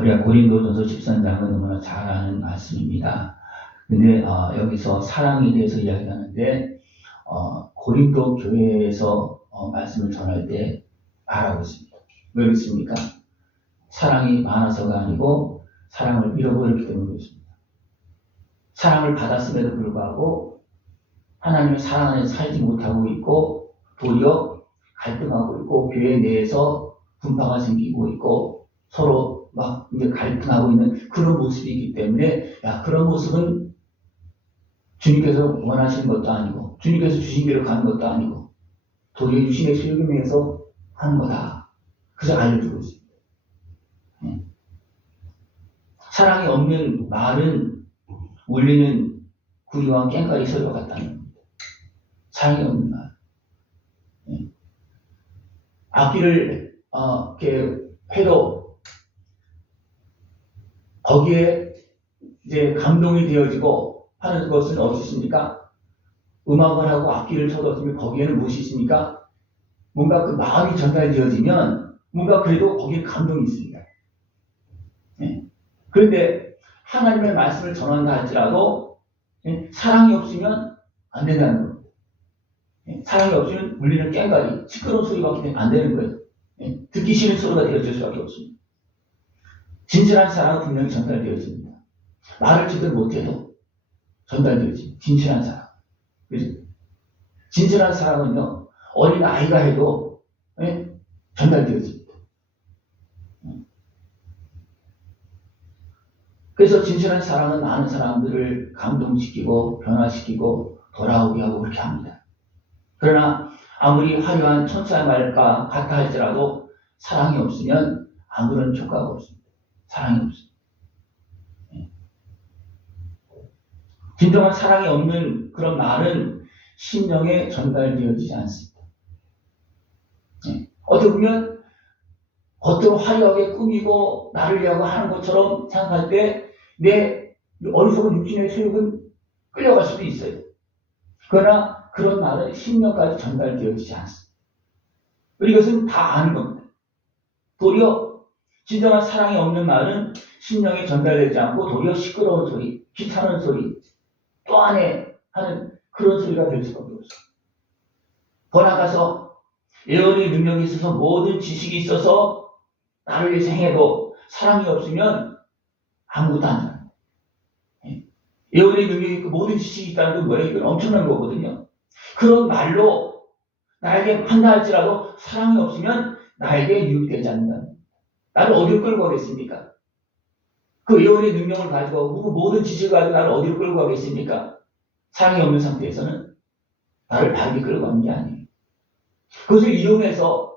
우리가 고린도전서 13장은 너무나 잘 아는 말씀입니다. 근데 여기서 사랑에 대해서 이야기하는데 고린도 교회에서 말씀을 전할 때 말하고 있습니다. 왜 그렇습니까? 사랑이 많아서가 아니고 사랑을 잃어버렸기 때문에 그렇습니다. 사랑을 받았음에도 불구하고 하나님의 사랑 안에 살지 못하고 있고 도리어 갈등하고 있고 교회 내에서 분파가 생기고 있고 서로 막 이제 갈등하고 있는 그런 모습이기 때문에 그런 모습은 주님께서 원하시는 것도 아니고 주님께서 주신 대로 가는 것도 아니고 도리어 유신의 수요에 의해서 하는 거다. 그저 알려주고 있습니다. 사랑이 없는 말은 울리는 구리와 깽가리 소리와 같다는 겁니다. 사랑이 없는 말. 악기를 이렇게 해도 거기에 이제 감동이 되어지고 하는 것은 어디 있습니까? 음악을 하고 악기를 쳐뒀으면 거기에는 무엇이 있습니까? 뭔가 그 마음이 전달되어지면 뭔가 그래도 거기에 감동이 있습니다. 그런데 하나님의 말씀을 전한다 할지라도 사랑이 없으면 안 된다는 겁니다. 사랑이 없으면 울리는 깽가리, 시끄러운 소리밖에 안 되는 거예요. 듣기 싫은 소리가 되어질 수밖에 없습니다. 진실한 사랑은 분명히 전달되어집니다. 말을 제대로 못해도 전달되어집니다. 진실한 사랑. 그죠? 진실한 사랑은요, 어린 아이가 해도 전달되어집니다. 그래서 진실한 사랑은 많은 사람들을 감동시키고 변화시키고 돌아오게 하고 그렇게 합니다. 그러나 아무리 화려한 천사의 말과 같아 할지라도 사랑이 없으면 아무런 효과가 없습니다. 사랑이 없습니다. 진정한 사랑이 없는 그런 말은 심령에 전달되어지지 않습니다. 어떻게 보면 겉으로 화려하게 꾸미고 나를 위하고 하는 것처럼 생각할 때 내 어리석은 육신의 소욕은 끌려갈 수도 있어요. 그러나 그런 말은 심령까지 전달되어지지 않습니다. 이것은 다 아는 겁니다. 도리어 진정한 사랑이 없는 말은 심령에 전달되지 않고 도리어 시끄러운 소리, 귀찮은 소리, 또 안에 하는 그런 소리가 될 수밖에 없습니다. 더 나아가서 예언의 능력이 있어서 모든 지식이 있어서 나를 위해서 행해도 사랑이 없으면 아무것도 안 돼요. 예언의 능력이 있고 모든 지식이 있다는 건 뭐예요? 이건 엄청난 거거든요. 그런 말로 나에게 한다 할지라도 사랑이 없으면 나에게 유익되지 않는다. 나를 어디로 끌고 가겠습니까? 그 예언의 능력을 가지고 모든 지식을 가지고 나를 어디로 끌고 가겠습니까? 사랑이 없는 상태에서는 나를 바르게 끌고 가는 게 아니에요. 그것을 이용해서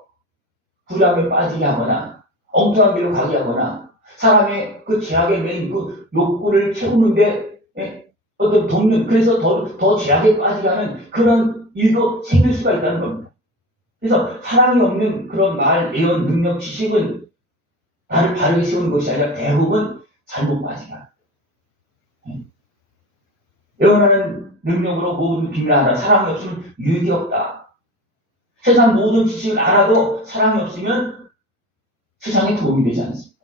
불암에 빠지게 하거나 엉뚱한 길로 가게 하거나 사람의 그 죄악에 매인 그 욕구를 채우는데 어떤 돕는, 그래서 더 죄악에 빠지게 하는 그런 일도 생길 수가 있다는 겁니다. 그래서 사랑이 없는 그런 말, 예언, 능력, 지식은 나를 바르게 세우는 것이 아니라 대부분 잘못 빠지게 합니다. 예언하는 능력으로 모든 비밀 하나, 사랑이 없으면 유익이 없다. 세상 모든 지식을 알아도 사랑이 없으면 세상에 도움이 되지 않습니다.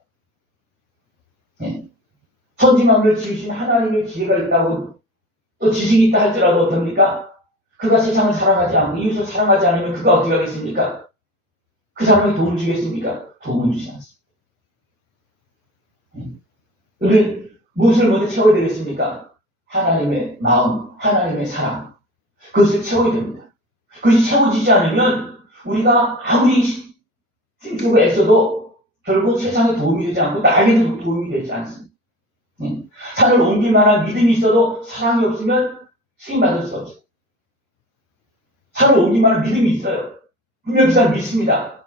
천지만물을 지으신 하나님의 지혜가 있다고 또 지식이 있다 할지라도 어떻습니까? 그가 세상을 사랑하지 않고 이웃을 사랑하지 않으면 그가 어떻게 하겠습니까? 그 사람에게 도움을 주겠습니까? 도움을 주지 않습니다. 우리 무엇을 먼저 채워야 되겠습니까? 하나님의 마음, 하나님의 사랑. 그것을 채워야 됩니다. 그것이 채워지지 않으면 우리가 아무리 힘쓰고 애써도 결국 세상에 도움이 되지 않고 나에게도 도움이 되지 않습니다. 산을 옮길 만한 믿음이 있어도 사랑이 없으면 쓰임받을 수 없어요. 산을 옮길 만한 믿음이 있어요. 분명히 그 사람 믿습니다.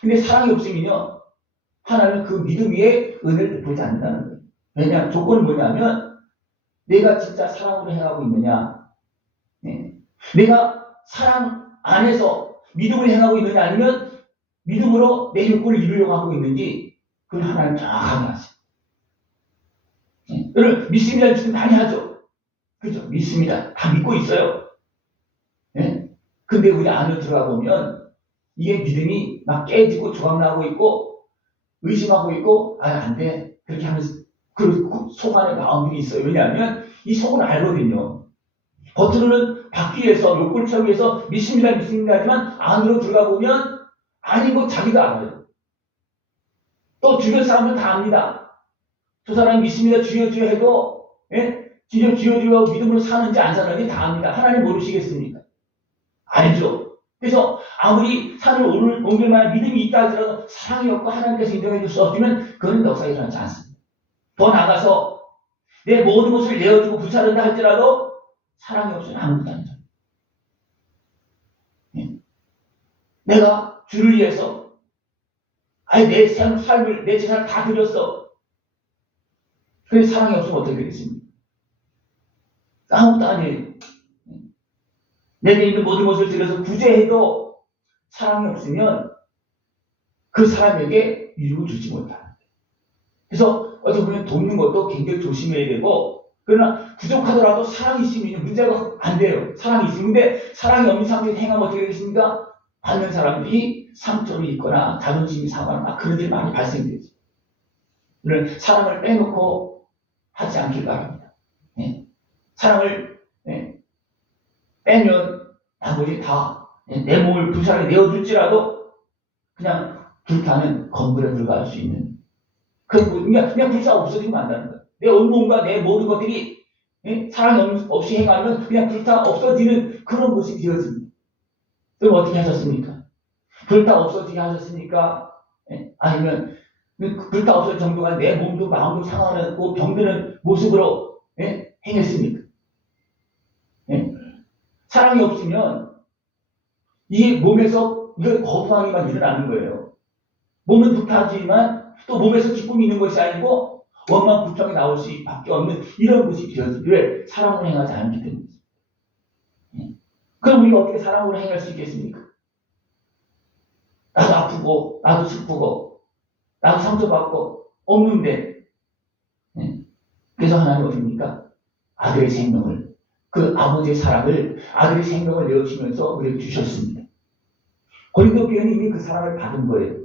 근데 사랑이 없으면요, 하나님은 그 믿음 위에 은혜를 베풀지 않는다는 거예요. 왜냐하면 조건은 뭐냐면 내가 진짜 사랑으로 행하고 있느냐, 내가 사랑 안에서 믿음으로 행하고 있느냐 아니면 믿음으로 내 욕구를 이루려고 하고 있는지 그걸 하나님 정확하게 아세요. 여러분 믿습니다. 지금 많이 하죠. 그죠? 믿습니다. 다 믿고 있어요. 근데 우리 안으로 들어가 보면 이게 믿음이 막 깨지고 조각나고 있고 의심하고 있고, 안 돼. 그렇게 하면서, 그 속 안에 마음들이 있어요. 왜냐하면 이 속은 알거든요. 겉으로는 받기 위해서, 욕구를 채우기 위해서 믿습니다 하지만 안으로 들어가 보면 아닌 거 자기도 알아요. 또 주변 사람들 다 압니다. 저 사람이 믿습니다 주여 주여 해도 진짜 주여 주여 믿음으로 사는지 안 사는지 다 압니다. 하나님 모르시겠습니까? 알죠. 그래서 아무리 산을 옮길 만한 믿음이 있다 하더라도 사랑이 없고 하나님께서 인정해 줄 수 없으면 그건 역사가 일어나지 않습니다. 더 나가서 내 모든 것을 내어주고 불사른다 할지라도 사랑이 없으면 아무것도 아니죠. 내가 주를 위해서 내 삶을 내 재산을 다 드렸어. 그래서 사랑이 없으면 어떻게 되겠습니까? 아무것도 아니에요. 내게 있는 모든 것을 들여서 구제해도 사랑이 없으면 그 사람에게 이루어 주지 못한다. 그래서 어떻게 보면 돕는 것도 굉장히 조심해야 되고, 그러나 부족하더라도 사랑이 있으면 문제가 안 돼요. 사랑이 있는데 사랑이 없는 상태에서 행하면 어떻게 되겠습니까? 받는 사람들이 상처를 입거나 자존심이 상하거나 그런 일이 많이 발생되죠. 그런 사랑을 빼놓고 하지 않길 바랍니다. 사랑을 빼면 나머지 다 내 몸을 불쌍하게 내어줄지라도 그냥 불타는 건물에 불과할 수 있는 그냥 불사 없어지면 안다는 거예요. 내 온몸과 내 모든 것들이 사랑이 없이 행하면 그냥 불타 없어지는 그런 모습이 되어집니다. 그럼 어떻게 하셨습니까? 불타 없어지게 하셨습니까? 아니면 불타 없어질 정도가 내 몸도 마음도 상하고 병드는 모습으로 행했습니까? 사랑이 없으면 이 몸에서 이거 거부함이만 일어나는 거예요. 몸은 불타지만 또 몸에서 기쁨이 있는 것이 아니고 원망 불평이 나올 수밖에 없는 이런 것이 되어집니다. 왜? 사랑을 행하지 않기 때문이죠. 그럼 우리가 어떻게 사랑으로 행할 수 있겠습니까? 나도 아프고 나도 슬프고 나도 상처받고 없는데 그래서 하나님 어떻습니까? 아들의 생명을 그 아버지의 사랑을 아들의 생명을 내어주시면서 우리에게 주셨습니다. 고린도 교회는 이미 그 사랑을 받은 거예요.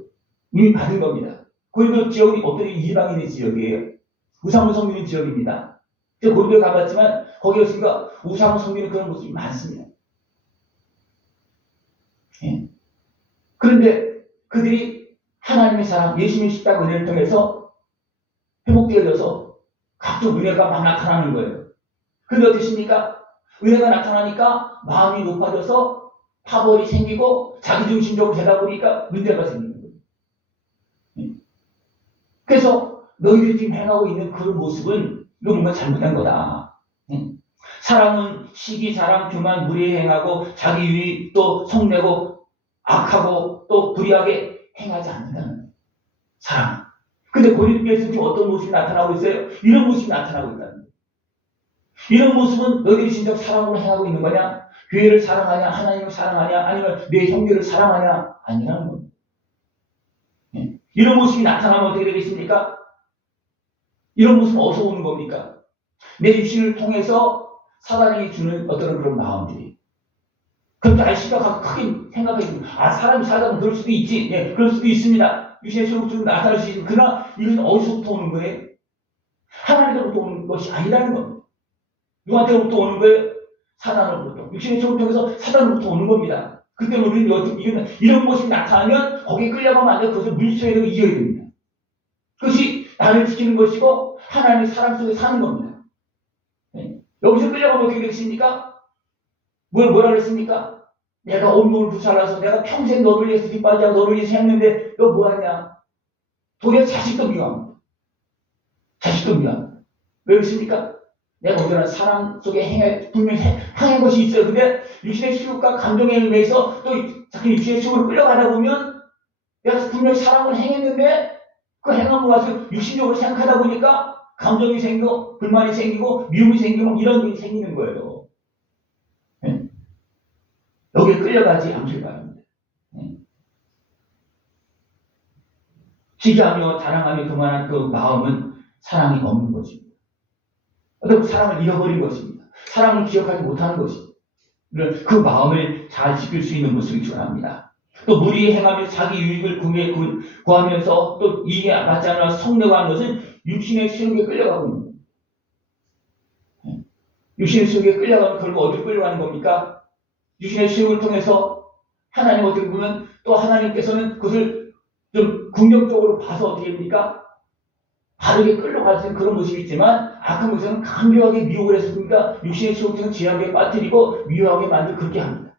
이미 받은 겁니다. 고린도 지역이 어떤 이방인의 지역이에요. 우상을 섬기는 지역입니다. 제가 고린도에 가봤지만 거기 없으니까 우상을 섬기는 그런 모습이 많습니다. 그런데 그들이 하나님의 사랑, 예수님의 십자가 은혜를 통해서 회복되어져서 각종 은혜가 막 나타나는 거예요. 그런데 어떻습니까? 은혜가 나타나니까 마음이 높아져서 파벌이 생기고 자기중심적으로 되다 보니까 문제가 생기는 거예요. 그래서 너희들이 지금 행하고 있는 그런 모습은 이거 뭔가 잘못된 거다. 사랑은 시기, 자랑, 교만, 무례히 행하고 자기 유익 또 성내고 악하고 또 불의하게 행하지 않는다는 거예요. 사랑. 근데 고린도 교회에서 지금 어떤 모습이 나타나고 있어요? 이런 모습이 나타나고 있다는 거예요. 이런 모습은 너희들이 진짜 사랑으로 행하고 있는 거냐? 교회를 사랑하냐? 하나님을 사랑하냐? 아니면 내 형제를 사랑하냐? 아니라는 겁니다. 이런 모습이 나타나면 어떻게 되겠습니까? 이런 모습은 어디서 오는 겁니까? 내 육신을 통해서 사단이 주는 어떤 그런 마음들이. 그럼 날 심각하게 크게 생각해보면, 사람이 살다 보면 그럴 수도 있지. 그럴 수도 있습니다. 육신의 소욕좀 나타날 수 있는. 그러나 이것은 어디서부터 오는 거예요? 하나님으로부터 오는 것이 아니라는 겁니다. 누구한테로부터 오는 거예요? 사단으로부터. 육신의 소욕을 통해서 사단으로부터 오는 겁니다. 그때 우리는 이런 모습이 나타나면 거기에 끌려가면 안 되고 그것을 물리쳐야 되고 이겨야 됩니다. 그것이 나를 지키는 것이고 하나님의 사랑 속에 사는 겁니다. 여기서 끌려가면 어떻게 되겠습니까? 뭐라 그랬습니까? 내가 온몸을 부살라서 내가 평생 너를 위해서 뒷바지 하고 너를 위해서 했는데 너 뭐하냐? 도리어 자식도 미워합니다. 자식도 미워합니다. 왜 그렇습니까? 내가 온전한 사랑 속에 분명히 행한 것이 있어요. 근데 육신의 수욕과 감정에 의해서 또 자꾸 육신의 수욕으로 끌려가다 보면 내가 분명히 사랑을 행했는데 그 행함을 와서 육신적으로 생각하다 보니까 감정이 생기고 불만이 생기고 미움이 생기고 이런 일이 생기는 거예요. 여기에 끌려가지 않길 바랍니다. 시기하며 자랑하며 교만한 그 마음은 사랑이 없는 것입니다. 어떤 사랑을 잃어버린 것입니다. 사랑을 기억하지 못하는 것입니다. 그 마음을 잘 지킬 수 있는 모습이 중요합니다. 또 무리 행하며 자기 유익을 구하면서 또 이게 맞지 않아 성내가 하는 것은 육신의 수욕에 끌려가고 있는 거예요. 육신의 수욕에 끌려가면 결국 어디로 끌려가는 겁니까? 육신의 수욕을 통해서 하나님 어떻게 보면 또 하나님께서는 그것을 좀 긍정적으로 봐서 어떻게 됩니까? 바르게 끌려갈 수 있는 그런 모습이 있지만 악한 것은 강력하게 미혹을 했습니다. 육신의 수욕들은 죄악에 빠뜨리고 미워하게 만들 그렇게 합니다.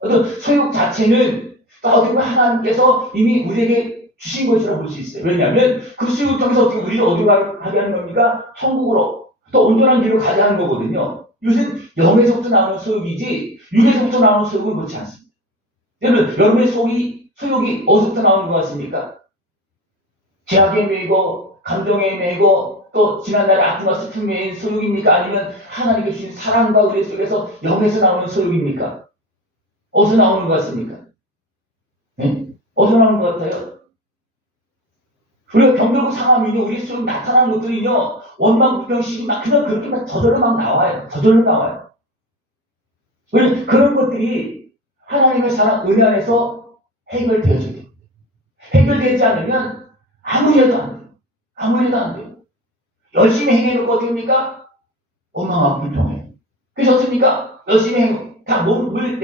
어떤 소욕 자체는 또 어떻게 보면 하나님께서 이미 우리에게 주신 것이라고 볼 수 있어요. 왜냐하면 그 수욕을 통해서 어떻게 우리를 어디로 가게 하는 겁니까? 천국으로 또 온전한 길로 가게 하는 거거든요. 이것은 영에서부터 나오는 소욕이지 육에서부터 나오는 소욕은 그렇지 않습니다. 여러분의 소욕이 어디서부터 나오는 것 같습니까? 죄악에 매이고 감정에 매이고 또 지난날의 아픔과 슬픔에 매인 소욕입니까? 아니면 하나님께 주신 사랑과 은혜 속에서 영에서 나오는 소욕입니까? 어디서 나오는 것 같습니까? 네? 어디서 나오는 것 같아요? 우리가 병들고 상하면요, 우리 속에 나타나는 것들이요, 원망, 불평, 시기 막 그냥 그렇게 막 저절로 막 나와요. 저절로 나와요. 왜 그런 것들이 하나님의 사랑, 은혜 안에서 해결되어져야 돼요. 해결되지 않으면 아무리 해도 안 돼요. 아무리 해도 안 돼요. 열심히 행해놓고 어떻게 합니까? 원망하고 불평해요. 그래서 어떻습니까? 열심히 행해. 다 몸을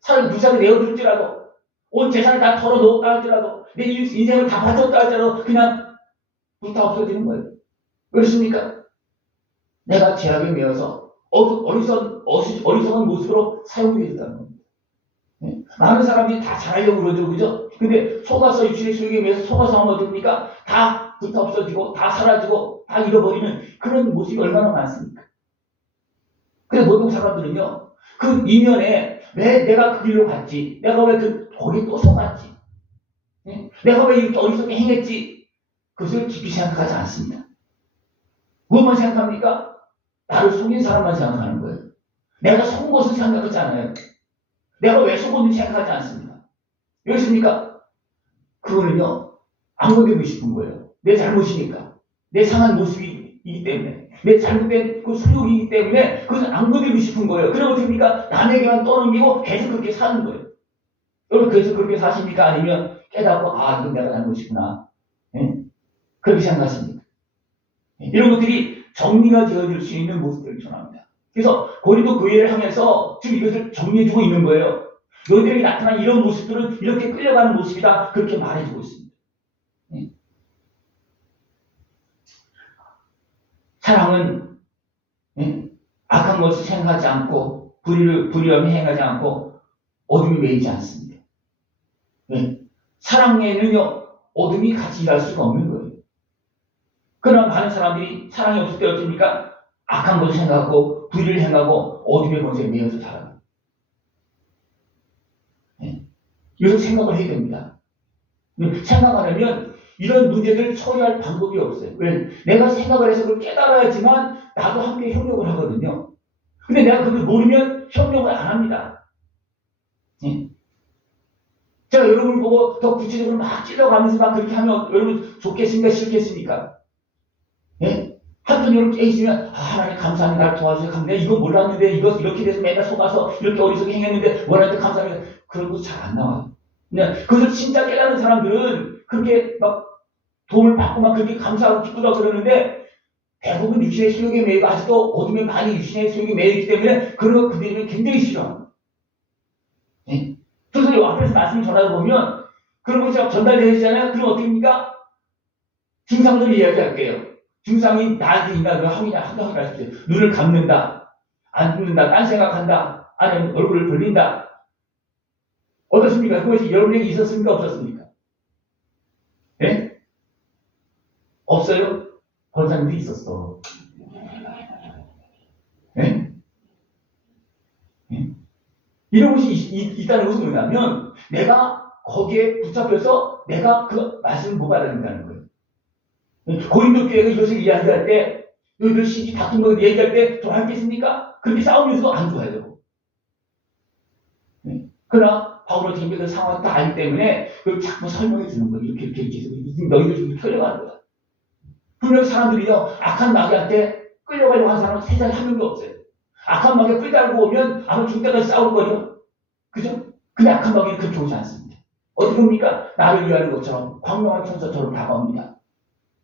사람 무사히 내어줄지라도 온 재산을 다 털어놓을까 할지라도 내 인생을 다 바쳤다 할지라도 그냥 불타 없어지는 거예요. 그렇습니까? 내가 죄악에 매여서 어리석은 모습으로 사용이 됐다는 겁니다. 네? 많은 사람들이 다 잘하려고 그러죠, 그죠? 근데 속아서 육신의 수욕에 매여서 속아서 하면 어떻습니까? 다 불타 없어지고 다 사라지고 다 잃어버리는 그런 모습이 얼마나 많습니까? 근데 보통 사람들은요, 그 이면에 왜 내가 그 길로 갔지? 내가 왜 거기 또 속았지? 네? 내가 왜 이렇게 어리석게 행했지? 그것을 깊이 생각하지 않습니다. 무엇만 생각합니까? 나를 속인 사람만 생각하는 거예요. 내가 속은 것을 생각하지 않아요. 내가 왜 속었는지 생각하지 않습니다. 왜 그렇습니까? 그거는요, 안 건드리고 싶은 거예요. 내 잘못이니까. 내 상한 모습이기 때문에. 내 잘못된 그 소욕이기 때문에 그것을 안 건드리고 싶은 거예요. 그러면 어떻게 됩니까? 남에게만 떠넘기고 계속 그렇게 사는 거예요. 여러분, 그래서 그렇게 사십니까? 아니면 깨닫고, 아, 이건 내가 잘못이구나. 네? 그렇게 생각하십니까? 이런 것들이 정리가 되어질 수 있는 모습들을 전합니다. 그래서 고린도 교회를 향해서 지금 이것을 정리해주고 있는 거예요. 너희들에게 나타난 이런 모습들은 이렇게 끌려가는 모습이다. 그렇게 말해주고 있습니다. 네. 사랑은 네? 악한 것을 생각하지 않고 불의함을 행하지 않고 어둠이 매이지 않습니다. 네. 사랑에는요, 어둠이 같이 일할 수가 없는 거예요. 그러나 많은 사람들이 사랑이 없을 때 어떻습니까? 악한 것을 생각하고 불의를 행하고 어둠의 권세에 매여서 살아요. 네. 이런 생각을 해야 됩니다. 생각 안 하면 이런 문제들을 처리할 방법이 없어요. 왜? 내가 생각을 해서 그걸 깨달아야지만 나도 함께 협력을 하거든요. 근데 내가 그걸 모르면 협력을 안 합니다. 네. 제가 여러분을 보고 더 구체적으로 막 찔러가면서 막 그렇게 하면 여러분 좋겠습니까? 싫겠습니까? 예? 한편 여러분 깨 있으면, 아, 하나님 감사합니다. 나를 도와주셔서 내가 이거 몰랐는데, 이거 이렇게 돼서 맨날 속아서 이렇게 어리석게 행했는데, 원하는데 감사합니다. 그런 거 잘 안 나와요. 그냥, 그것을 진짜 깨닫는 사람들은 그렇게 막 도움을 받고 막 그렇게 감사하고 기쁘다고 그러는데, 대부분 육신의 수욕에 매이고 아직도 어둠에 많이 육신의 수욕에 매이기 때문에 그런 거 그들이 굉장히 싫어합니다. 예? 그래서 앞에서 말씀을 전하다 보면, 그런 것이 전달되잖아요. 그럼 어떻게 됩니까? 증상들을 이야기할게요. 증상이 나한테 있나, 한번 하십시오. 눈을 감는다, 안 듣는다, 딴 생각한다, 아니면 얼굴을 벌린다. 어떻습니까? 그것이 여러분에게 있었습니까? 없었습니까? 예? 없어요? 권사님도 있었어. 예? 예? 이런 것이 있다는 것은 뭐냐면, 내가 거기에 붙잡혀서 내가 그 말씀을 못 받아낸다는 거예요. 고린도 교회가 이것을 이야기할 때, 너희들 시기 다툰 거 얘기할 때 좋아하겠습니까? 그렇게 싸우면서도 안 좋아해요. 그러나 바울은 자기들 상황을 다 알기 때문에 그걸 자꾸 설명해 주는 거예요. 이렇게 해서 너희들 지금 끌려가는 거야. 분명히 사람들이요, 악한 마귀한테 끌려가려고 하는 사람은 세상에 한 명도 없어요. 악한 마귀에 끌달고 오면 아마 죽을 때까지 싸울 거죠. 그죠? 근데 악한 마귀는 그렇게 오지 않습니다. 어떻게 봅니까? 나를 위하는 것처럼 광명한 천사처럼 다가옵니다.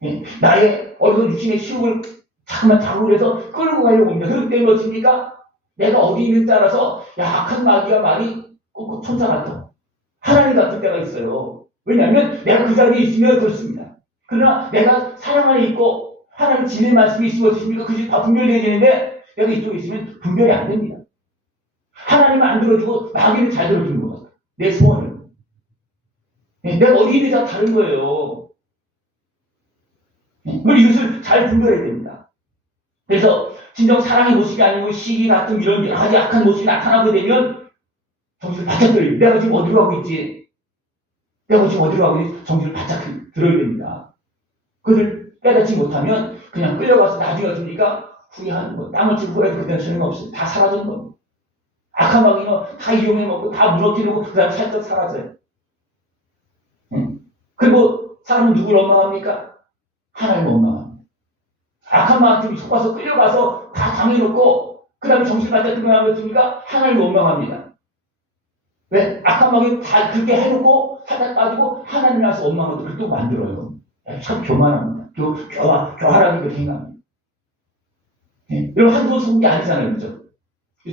예? 나의 어떤 육신의 시욕을 자꾸만 자극해서 끌고 가려고 옵니다. 그렇기 때문에 어떻습니까? 내가 어디 있는 따라서 약한 마귀와 말이 꼭 천사 같아. 하나님 같은 때가 있어요. 왜냐하면 내가 그 자리에 있으면 그렇습니다. 그러나 내가 사랑 안에 있고 하나님 진의 말씀이 있으면 어떻습니까? 그것이 다 분별되어지는데 내가 이쪽에 있으면 분별이 안 됩니다. 하나님은 안 들어주고 마귀는 잘 들어주는 것 같아요. 내 소원을. 내가 어디 있는지 다 다른 거예요. 우리 이것을 잘 분별해야 됩니다. 그래서 진정 사랑의 모습이 아니고 시기 같은 이런 여러 가지 악한 모습이 나타나게 되면 정신을 바짝 들어야 됩니다. 내가 지금 어디로 가고 있지? 내가 지금 어디로 가고 있지? 정신을 바짝 들어야 됩니다. 그걸 깨닫지 못하면 그냥 끌려가서 나중에 어떻습니까? 후회하는 거. 땅을 치고 후회해도 그때는 소용없어요. 다 사라지는 겁니다. 악한 마귀는 다 이용해먹고 다 무너뜨리고 그 다음에 살짝 사라져요. 그리고 사람은 누굴 원망합니까? 하나님을 원망합니다. 악한 마귀들이 속아서 끌려가서 다 당해놓고 그 다음에 정신 바짝 들어가면 어떻습니까? 하나님을 원망합니다. 왜? 악한 마귀는 다 그렇게 해놓고 살짝 빠지고 하나님 나서 원망하고 그렇게 만들어요. 참 교만합니다. 교활하게 그렇게 생각합니다. 여러분 한두 속은 게 아니잖아요. 그죠?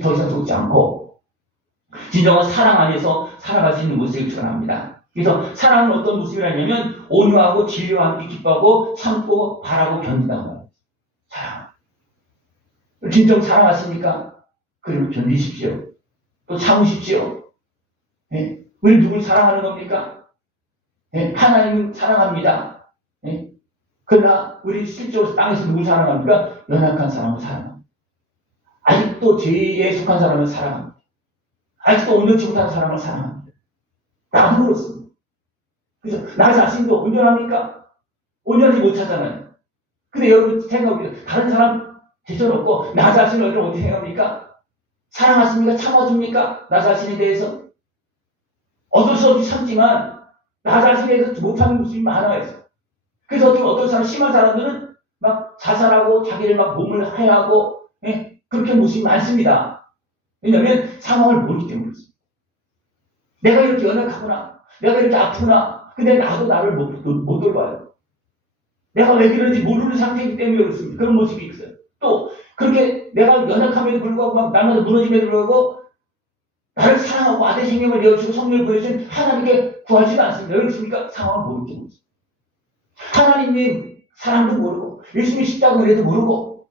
더 이상 속지 않고 진정한 사랑 안에서 살아갈 수 있는 모습을 드러납니다. 그래서 사랑은 어떤 모습이라냐면 온유하고 진리와 함께 기뻐하고 참고 바라고 견딘다고 합니다. 사랑. 진정 사랑하십니까? 그리고 견디십시오. 또 참으십시오. 네? 우리 누굴 사랑하는 겁니까? 네? 하나님은 사랑합니다. 네? 그러나 우리 실제로 땅에서 누굴 사랑합니까? 연약한 사람을 사랑합니다. 아직도 죄에 속한 사람을 사랑합니다. 아직도 온전치 못한 사람을 사랑합니다. 나도 그렇습니다. 그래서 나 자신도 온전합니까? 온전하지 못하잖아요. 근데 여러분 생각해보세요. 다른 사람 제쳐놓고 나 자신을 어떻게 생각합니까? 사랑하십니까? 참아줍니까? 나 자신에 대해서? 어쩔 수 없이 참지만 나 자신에 대해서 못하는 모습이 많아요. 그래서 어떤 사람, 심한 사람들은 막 자살하고 자기를 막 몸을 하야하고 그렇게 모습이 많습니다. 왜냐하면 상황을 모르기 때문에 그렇습니다. 내가 이렇게 연약하구나. 내가 이렇게 아프구나. 근데 나도 나를 못 돌봐요. 내가 왜 그런지 모르는 상태이기 때문에 그렇습니다. 그런 모습이 있어요. 또 그렇게 내가 연약함에도 불구하고 막 날마다 무너짐에도 불구하고 나를 사랑하고 아들 생명을 내어주고 성령을 보여준 하나님께 구하지도 않습니다. 왜 그렇습니까? 상황을 모르기 때문에. 하나님의 사랑도 모르고 예수님의 십자가 은혜도 모르고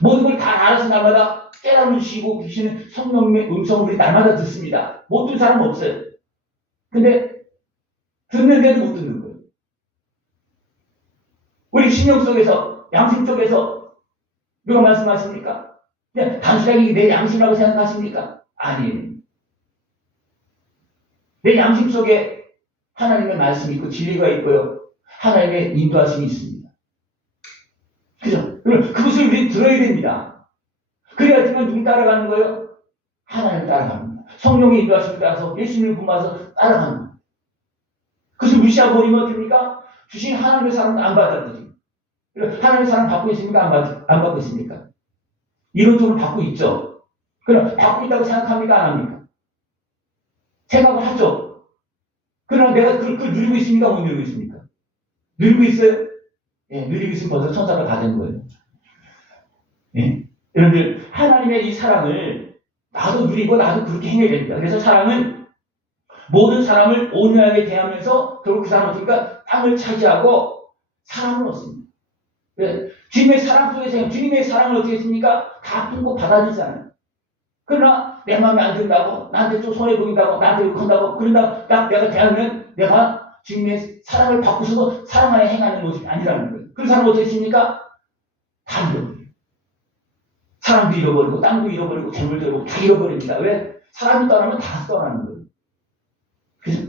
모든 걸 다 알아서 날마다 깨달으시고 계시는 성령의 음성을 우리 날마다 듣습니다. 못 듣는 사람은 없어요. 근데 듣는데도 못 듣는 거예요. 우리 신령 속에서 양심 쪽에서 누가 말씀하십니까? 그냥 단순하게 내 양심이라고 생각하십니까? 아니에요. 내 양심 속에 하나님의 말씀이 있고 진리가 있고요. 하나님의 인도하심이 있습니다. 그죠? 그것을 우리 들어야 됩니다. 그래야지만 누구 따라가는 거예요? 하나님 따라갑니다. 성령의 인도하심을 따라서 예수님을 본받아서 따라가는 겁니다. 그것을 무시하고 버리면 어떻습니까? 주신 하나님의 사랑도 안 받아들이죠. 하나님의 사랑 받고 있습니까? 안 받고 있습니까? 이론적으로 받고 있죠. 그럼 받고 있다고 생각합니까? 안 합니까? 생각을 하죠. 그러나 내가 그걸 누리고 있습니까? 못 누리고 있습니까? 누리고 있어요? 예, 누리고 있으면 벌써 천사가 다 된 거예요. 예? 여러분들, 하나님의 이 사랑을 나도 누리고 나도 그렇게 행해야 됩니다. 그래서 사랑은 모든 사람을 온유하게 대하면서 결국 그 사람은 어떻습니까? 땅을 차지하고 사랑을 얻습니다. 예? 주님의 사랑 속에서 주님의 사랑을 어떻게 했습니까? 다 품고 받아주잖아요. 그러나 내 마음에 안 든다고 나한테 좀 손해 보인다고 나한테 욕한다고 그런다고 딱 내가 대하면 내가 주님의 사랑을 받고서도 사랑 안에 행하는 모습이 아니라는 거예요. 그 사람은 어떻게 했습니까? 다 잃어버려요. 사람도 잃어버리고 땅도 잃어버리고 재물도 잃어버리고 다 잃어버립니다. 왜? 사람이 떠나면 다 떠나는 거예요. 그래서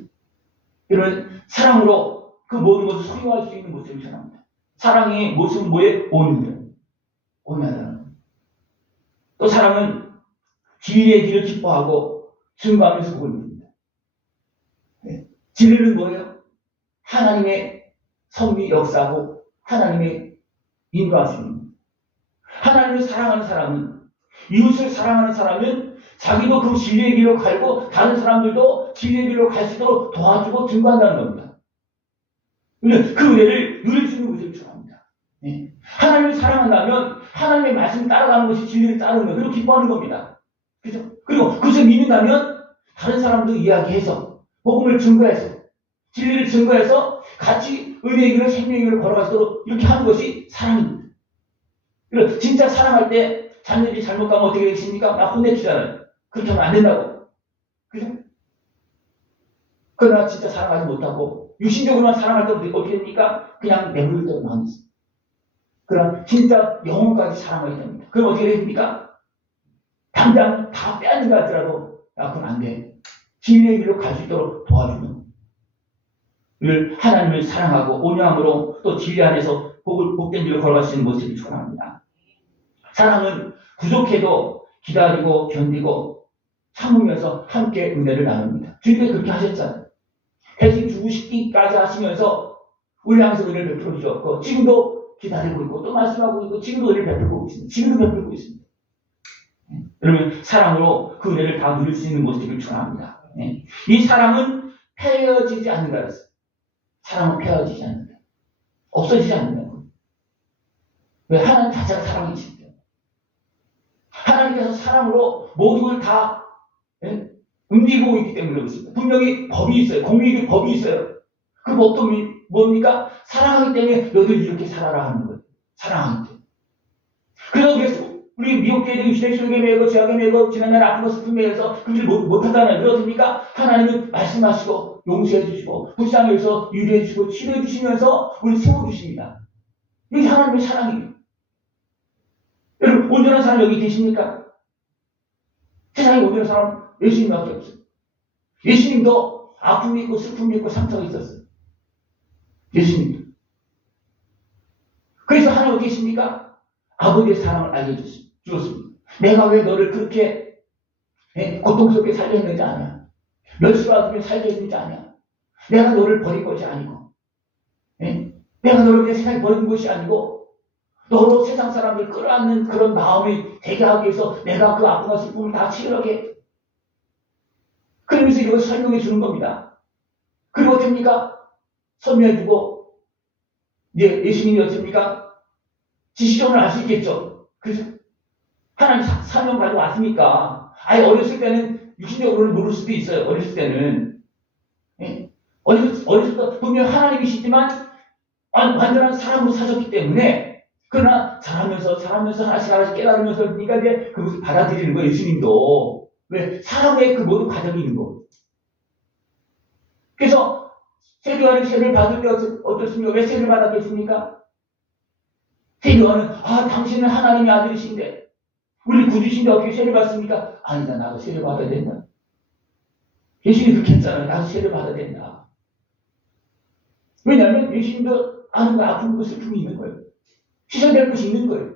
이런 사랑으로 그 모든 것을 소유할 수 있는 모습이 전합니다. 사랑의 모습은 뭐예요? 온유예요. 온유하다는 거예요. 또 사랑은 진리의 길을 기뻐하고 증거하면서 보입니다. 네. 진리는 뭐예요? 하나님의 섭리 역사고 하나님의 인도하심입니다. 하나님을 사랑하는 사람은 이웃을 사랑하는 사람은 자기도 그 진리의 길로 가고 다른 사람들도 진리의 길로 갈 수 있도록 도와주고 증거한다는 겁니다. 근데 그 은혜를 누릴 수 있는 것을 축원합니다. 네. 하나님을 사랑한다면 하나님의 말씀 따라가는 것이 진리를 따르는 거예요. 그리고 기뻐하는 겁니다. 그죠? 그리고 그것을 믿는다면 다른 사람도 이야기해서 복음을 증거해서 진리를 증거해서 같이 은혜의 길을 생명의 길을 걸어갈 수 있도록 이렇게 하는 것이 사랑입니다. 그리고 진짜 사랑할 때 자녀들이 잘못 가면 어떻게 되겠습니까? 나 혼내주잖아요. 그렇게 하면 안 된다고. 그죠? 그러나 진짜 사랑하지 못하고 육신적으로만 사랑할 때 어떻게 됩니까? 그냥 내버릴 때로 마음이 있어요. 그러나 진짜 영혼까지 사랑하게 됩니다. 그럼 어떻게 됩니까? 당장 다 빼앗는다 할지라도 야, 그건 안 돼. 진리의 길로 갈 수 있도록 도와주는 늘 하나님을 사랑하고 온유함으로 또 진리 안에서 복된 길을 걸어갈 수 있는 모습이 축원합니다. 사랑은 부족해도 기다리고 견디고 참으면서 함께 은혜를 나눕니다. 주님께서 그렇게 하셨잖아요. 대신 죽으시기까지 하시면서 우리 향해서 은혜를 베풀어 주셨고 지금도 기다리고 있고 또 말씀하고 있고 지금도 은혜를 베풀고 있습니다. 지금도 베풀고 있습니다. 여러분 사랑으로 그 은혜를 다 누릴 수 있는 모습을 축원합니다. 이 사랑은 폐허지지 않는다 그랬어요. 사랑은 폐허지지 않는다. 없어지지 않는다. 왜? 하나님 자체가 사랑이십니다. 하나님께서 사랑으로 모든 걸 다 움직이고 있기 때문에 그렇습니다. 분명히 법이 있어요. 공익의 법이 있어요. 그 법도 뭡니까? 사랑하기 때문에 너희들 이렇게 살아라 하는 거예요. 사랑하기 때문에. 그래서 우리 미혹되는 시대 속에 매고 죄악에 매고 지난날 아픈 것 슬픔에 의해서 그들 못하잖아요. 그렇습니까? 하나님은 말씀하시고 용서해 주시고 불쌍히 해서 유리해 주시고 치료해 주시면서 우리 세워주십니다. 이게 하나님의 사랑이에요. 여러분 온전한 사람 여기 계십니까? 세상에 온전한 사람 예수님밖에 없어요. 예수님도 아픔이 있고 슬픔이 있고 상처가 있었어요. 예수님도. 그래서 하나님 어디 계십니까? 아버지의 사랑을 알려주었습니다. 내가 왜 너를 그렇게 고통스럽게 살려 했는지 아냐. 멸시받으며 살려 했는지 아냐. 내가 너를 버릴 것이 아니고 내가 너를 그냥 세상에 버린 것이 아니고 너로 세상 사람들 끌어안는 그런 마음이 되게 하기 위해서 내가 그 아픔과 슬픔을 다 치료하게 그러면서 이걸 설명해 주는 겁니다. 그리고 어떻습니까? 설명해 주고 이제 예수님이 어떻습니까? 지시점을 알 수 있겠죠. 그래서 하나님 사명 가지고 왔으니까 아예 어렸을 때는 육신적으로는 모를 수도 있어요. 어렸을 때는 어렸을 때 분명 하나님이시지만 완전한 사람으로 사셨기 때문에 그러나 자라면서 하나씩 깨달으면서 그러니까 이제 그것을 받아들이는 거예요. 예수님도 왜 사람의 그 모든 과정이 있는 거. 그래서 세례요한은 세례를 받을 때 어떻습니까? 왜 세례를 받았겠습니까? 세례요한은 당신은 하나님의 아들이신데 우리 구주신데 어떻게 세례를 받습니까? 아니다, 나도 세례를 받아야 된다. 예수님이 그렇게 했잖아요. 나도 세례를 받아야 된다. 왜냐하면 예수님도 아는 거 아픈 거 슬픔이 있는 거예요. 씻어낼 것이 있는 거예요.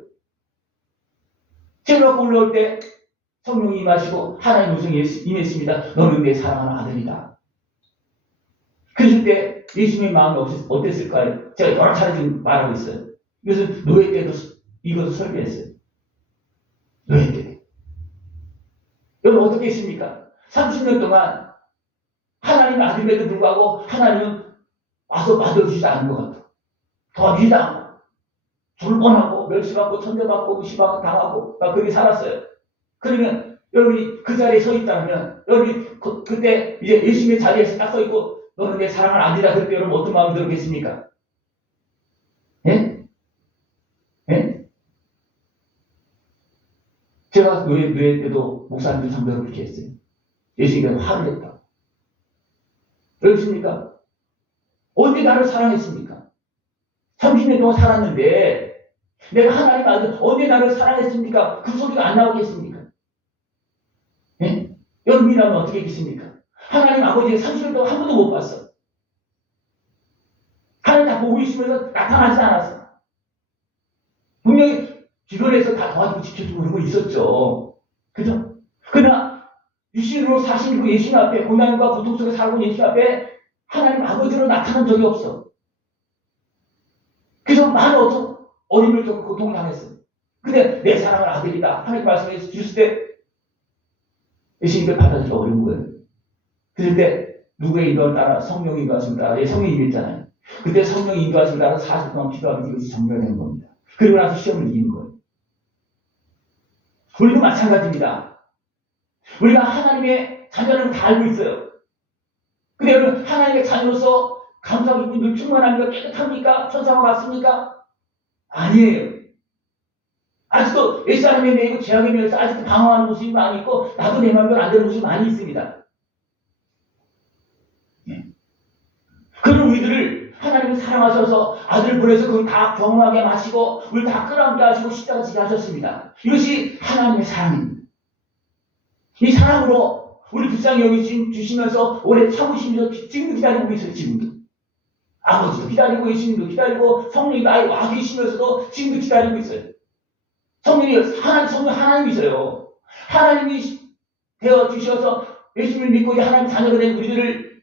세례를 받고 올라올 때 성령이 임하시고 하나님 음성이 임했습니다. 너는 내 사랑하는 아들이다. 그랬을 때 예수님의 마음이 어땠을까요? 제가 여러 차례 지금 말하고 있어요. 이것은 노예 때도 이것을 설계했어요. 노예 때. 여러분 어떻게 했습니까? 30년 동안 하나님 아들임에도 불구하고 하나님은 와서 받아주지도 않은 것 같아요. 도와주지도 않고 졸뻔하고 멸시받고 천대받고 무시당하고 그렇게 살았어요. 그러면 여러분이 그 자리에 서 있다면 여러분이 그때 이제 예수님의 자리에서 딱 서 있고 너는 내 사랑을 아니다 그럴 때 여러분 어떤 마음이 들었겠습니까? 예? 예? 제가 노예 때도 목사님들 상대로 그렇게 했어요. 예수님께서 화를 냈다. 그렇습니까? 언제 나를 사랑했습니까? 30년 동안 살았는데 내가 하나님 아들 언제 나를 사랑했습니까? 그 소리가 안 나오겠습니까? 예? 여러분이라면 어떻게 했겠습니까? 하나님 아버지의 30년 동안 한 번도 못 봤어. 하나님 다 보고 있으면서 나타나지 않았어. 분명히 주변에서 다 도와주고 지켜주고 그런 거 있었죠. 그죠? 그러나 육신으로 사신 그 예수님 앞에 고난과 고통 속에 살고 있는 예수님 앞에 하나님 아버지로 나타난 적이 없어. 그래서 많은 어림을 겪고 고통을 당했어. 근데 내 사랑하는 아들이다. 하나님 말씀해 주실 때 예수님을 받아들이기 어려운 거예요. 그럴 때 누구의 인도를 따라 성령의 인도하심을 따라 성령이 임했잖아요. 그때 성령의 인도하심을 따라 40분 동안 기도하면 이것이 정리가 되는 겁니다. 그리고 나서 시험을 이기는 거예요. 우리도 마찬가지입니다. 우리가 하나님의 자녀를 다 알고 있어요. 근데 여러분 하나님의 자녀로서 감사하고 늘 충만합니까? 깨끗합니까? 천사가 같습니까? 아니에요. 아직도 옛사람에 매이고 죄악에 매여서 아직도 방황하는 모습이 많이 있고 나도 내 마음대로 안 되는 모습이 많이 있습니다. 그런 우리들을 하나님이 사랑하셔서 아들을 보내서 그걸 다 경험하게 마시고 우리 다 끌어안게 하시고 십자가 지게 하셨습니다. 이것이 하나님의 사랑입니다. 이 사랑으로 우리 불쌍히 여기주시면서 오래 참으시면서 지금도 기다리고 계세요. 지금도. 아버지도 기다리고 예수님도 기다리고 성령이 나에 와 계시면서도 지금도 기다리고 있어요. 성령 하나님이세요. 하나님이 되어 주셔서 예수님을 믿고 하나님 자녀가 된 우리들을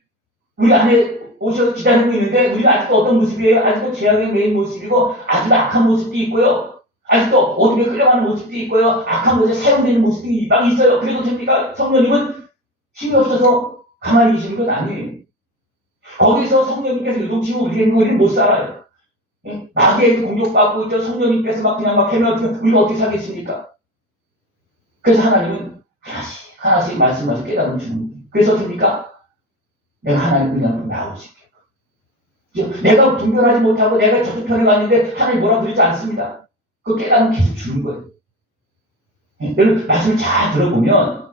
우리 안에 오셔서 기다리고 있는데 우리는 아직도 어떤 모습이에요? 아직도 죄악에 매인 모습이고 아직도 악한 모습도 있고요. 아직도 어둠에 끌려가는 모습도 있고요. 악한 것에 사용되는 모습이 막 있어요. 그래도 됩니까? 성령님은 힘이 없어서 가만히 계시는 건 아니에요. 거기서 성령님께서 요동치고 우리는 못 살아요. 마귀에게 공격받고 있죠. 성령님께서 막 그냥 막 해면 우리가 어떻게 살겠습니까? 그래서 하나님은 하나씩 말씀하셔서 깨달음 주는 거예요. 그래서 됩니까? 내가 하나님 은혜 앞으로 나오실게요. 내가 분별하지 못하고 내가 저쪽 편에 갔는데 하나님 뭐라 그러지 않습니다. 그 깨달음 계속 주는 거예요. 여러분 말씀을 잘 들어보면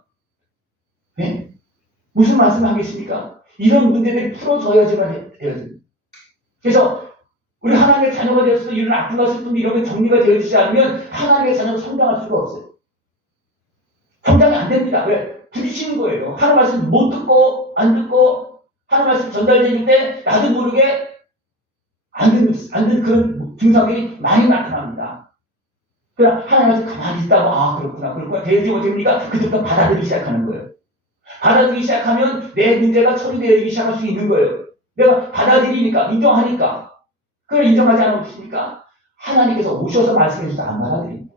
무슨 말씀을 하겠습니까? 이런 문제들이 풀어져야지만 돼야죠. 그래서 우리 하나님의 자녀가 되었을 때 이런 아픔과 슬픔이 이런 게 정리가 되어지지 않으면 하나님의 자녀가 성장할 수가 없어요. 성장이 안 됩니다. 왜? 부딪히는 거예요. 하나님 말씀 못 듣고 안 듣고 하나님 말씀 전달되는 때 나도 모르게 안 듣는 그런 증상들이 많이 나타납니다. 그러나 하나님 말씀 가만히 있다고 그렇구나 되어지고 됩니까? 그때부터 받아들이기 시작하는 거예요. 받아들이기 시작하면 내 문제가 처리되어지기 시작할 수 있는 거예요. 내가 받아들이니까 인정하니까 그걸 인정하지 않으면 어떻습니까? 하나님께서 오셔서 말씀해 주셔서 안 받아들입니다.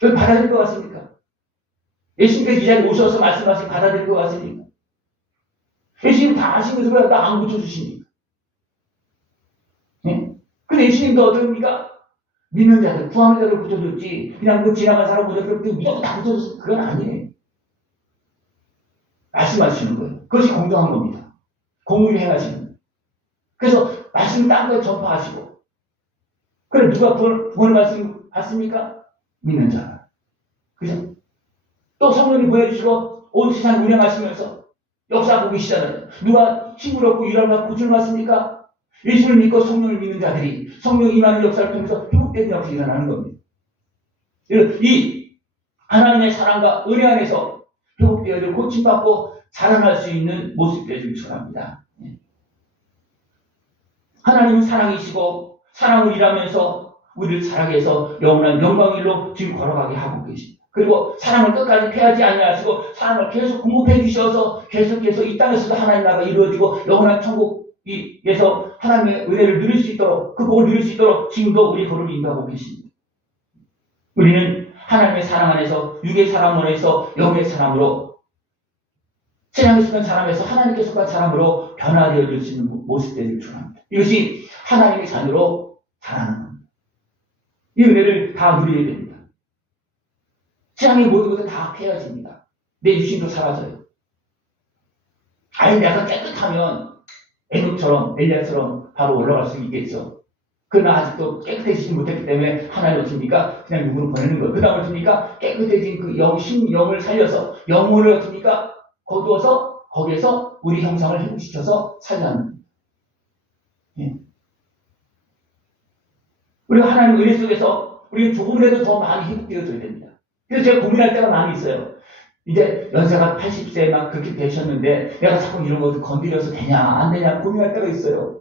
그걸 받아들일 것 같습니까? 예수님께서 이 자리에 오셔서 말씀하시면 받아들일 것 같습니까? 예수님 다 아시면서 왜 나 안 고쳐주십니까? 근데 예수님도 어떻습니까? 믿는 자들, 구하는 자들 고쳐줬지 그냥 그 지나간 사람 고쳐줬을 때 무조건 다 고쳐줬어. 그건 아니에요. 말씀하시는 거예요. 그것이 공정한 겁니다. 공의를 행하시는 거예요. 그래서 말씀을 딴 거에 전파하시고 그래 누가 구원의 말씀 받습니까? 믿는 자. 그죠? 또 성령님 보내주시고 온 세상 운행하시면서 역사하고 계시잖아요. 누가 힘을 얻고 일을 받고 구주를 받습니까? 예수를 믿고 성령을 믿는 자들이 성령 임하는 역사를 통해서 회복되는 역사가 일어나는 겁니다. 이 하나님의 사랑과 은혜 안에서 회복되어 고침받고 자라날 수 있는 모습 되기를 축원합니다. 하나님은 사랑이시고 사랑을 일하면서 우리를 자라게 해서 영원한 영광일로 지금 걸어가게 하고 계십니다. 그리고 사랑을 끝까지 패하지 아니하시고 사랑을 계속 공급해 주셔서 계속해서 이 땅에서도 하나님 나라가 이루어지고 영원한 천국에서 하나님의 은혜를 누릴 수 있도록 그 복을 누릴 수 있도록 지금도 우리 걸음을 인도하고 계십니다. 우리는 하나님의 사랑 안에서 육의 사랑 안에서 영의 사랑으로 세상에 속한 사람에서 하나님께 속한 사람으로 변화되어질 수 있는 모습들을 축원합니다. 이것이 하나님의 자녀로 자라는 겁니다. 이 은혜를 다 누려야 됩니다. 세상의 모든 것을 다 패해집니다. 내 유신도 사라져요. 아니 내가 깨끗하면 에녹처럼 엘리야처럼 바로 올라갈 수 있겠죠. 그러나 아직도 깨끗해지지 못했기 때문에 하나님 어떻습니까? 그냥 누구를 보내는 거예요. 그 다음에 어떻습니까? 깨끗해진 그 영을 살려서 영혼을 어떻습니까? 거두어서 거기에서 우리 형상을 회복시켜서 살려는 겁니다. 예. 우리가 하나님 은혜 속에서 우리가 조금이라도 더 많이 회복되어져야 됩니다. 그래서 제가 고민할 때가 많이 있어요. 이제 연세가 80세 막 그렇게 되셨는데 내가 자꾸 이런 것을 건드려서 되냐 안 되냐 고민할 때가 있어요.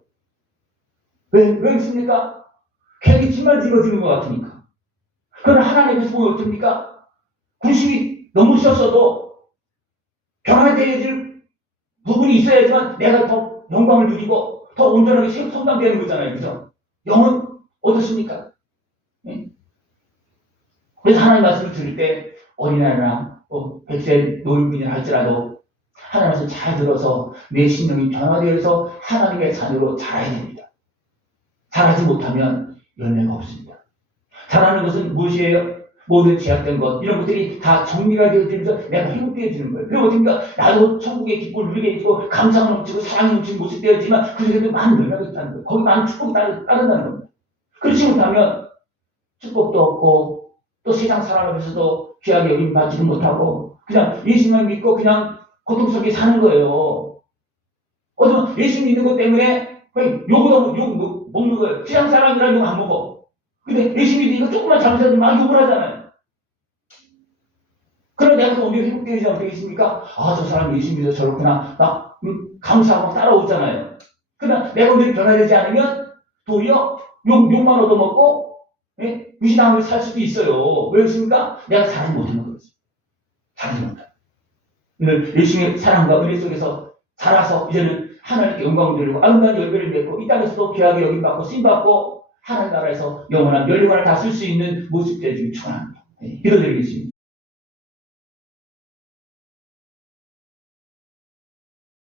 왜 있습니까? 괜히 침만 집어지는 것 같으니까. 그러나 하나님께서 보면 어떻습니까? 90이 넘으셨어도 변화되어질 부분이 있어야지만 내가 더 영광을 누리고 더 온전하게 성장되는 거잖아요. 그죠? 영은 어떻습니까? 예? 그래서 하나님 말씀을 들을 때 어린아이나 100세 노인분이라 할지라도 하나님께서 잘 들어서 내 심령이 변화되어서 하나님의 자녀로 자라야 됩니다. 자라지 못하면 열매가 없습니다. 자라는 것은 무엇이에요? 모든 제약된 것, 이런 것들이 다 정리가 되어지면서 내가 행복해지는 거예요. 그리고 어딘가 나도 천국의 기쁨을 누리게 해주고 감사가 넘치고 사랑이 넘치는 모습 되었지만 그 속에도 많은 열매가 있다는 거예요. 거기 많은 축복이 따른다는 겁니다. 그렇지 못하면 축복도 없고 또 세상 살아가면서도 귀하게 여김받지도 못하고 그냥 예수님만 믿고 그냥 고통 속에 사는 거예요. 어쩌면 예수 믿는 것 때문에 욕 먹는 거예요. 세상 사람이랑 욕 안 먹어. 근데 예수 믿으니까 조금만 잘못해도 막 욕을 하잖아요. 그럼 내가 또 오늘 회복되지 않겠습니까? 아, 저 사람 예수 믿어서 저렇구나. 막 감사하고 따라오잖아요. 그러나 내가 오늘 변화되지 않으면 도리어 욕만 얻어먹고 무시당하며 살 수도 있어요. 왜 그렇습니까? 내가 살지 못하는 거지. 살지 못하는. 오늘 열심히 사랑과 은혜 속에서 자라서 이제는 하나님께 영광을 돌리고 아름다운 열매를 맺고 이 땅에서도 귀하게 여김받고 쓰임받고 하나님 나라에서 영원한 멸류관을 다 쓸 수 있는 모습 되기를 축원합니다. 기도드리겠습니다.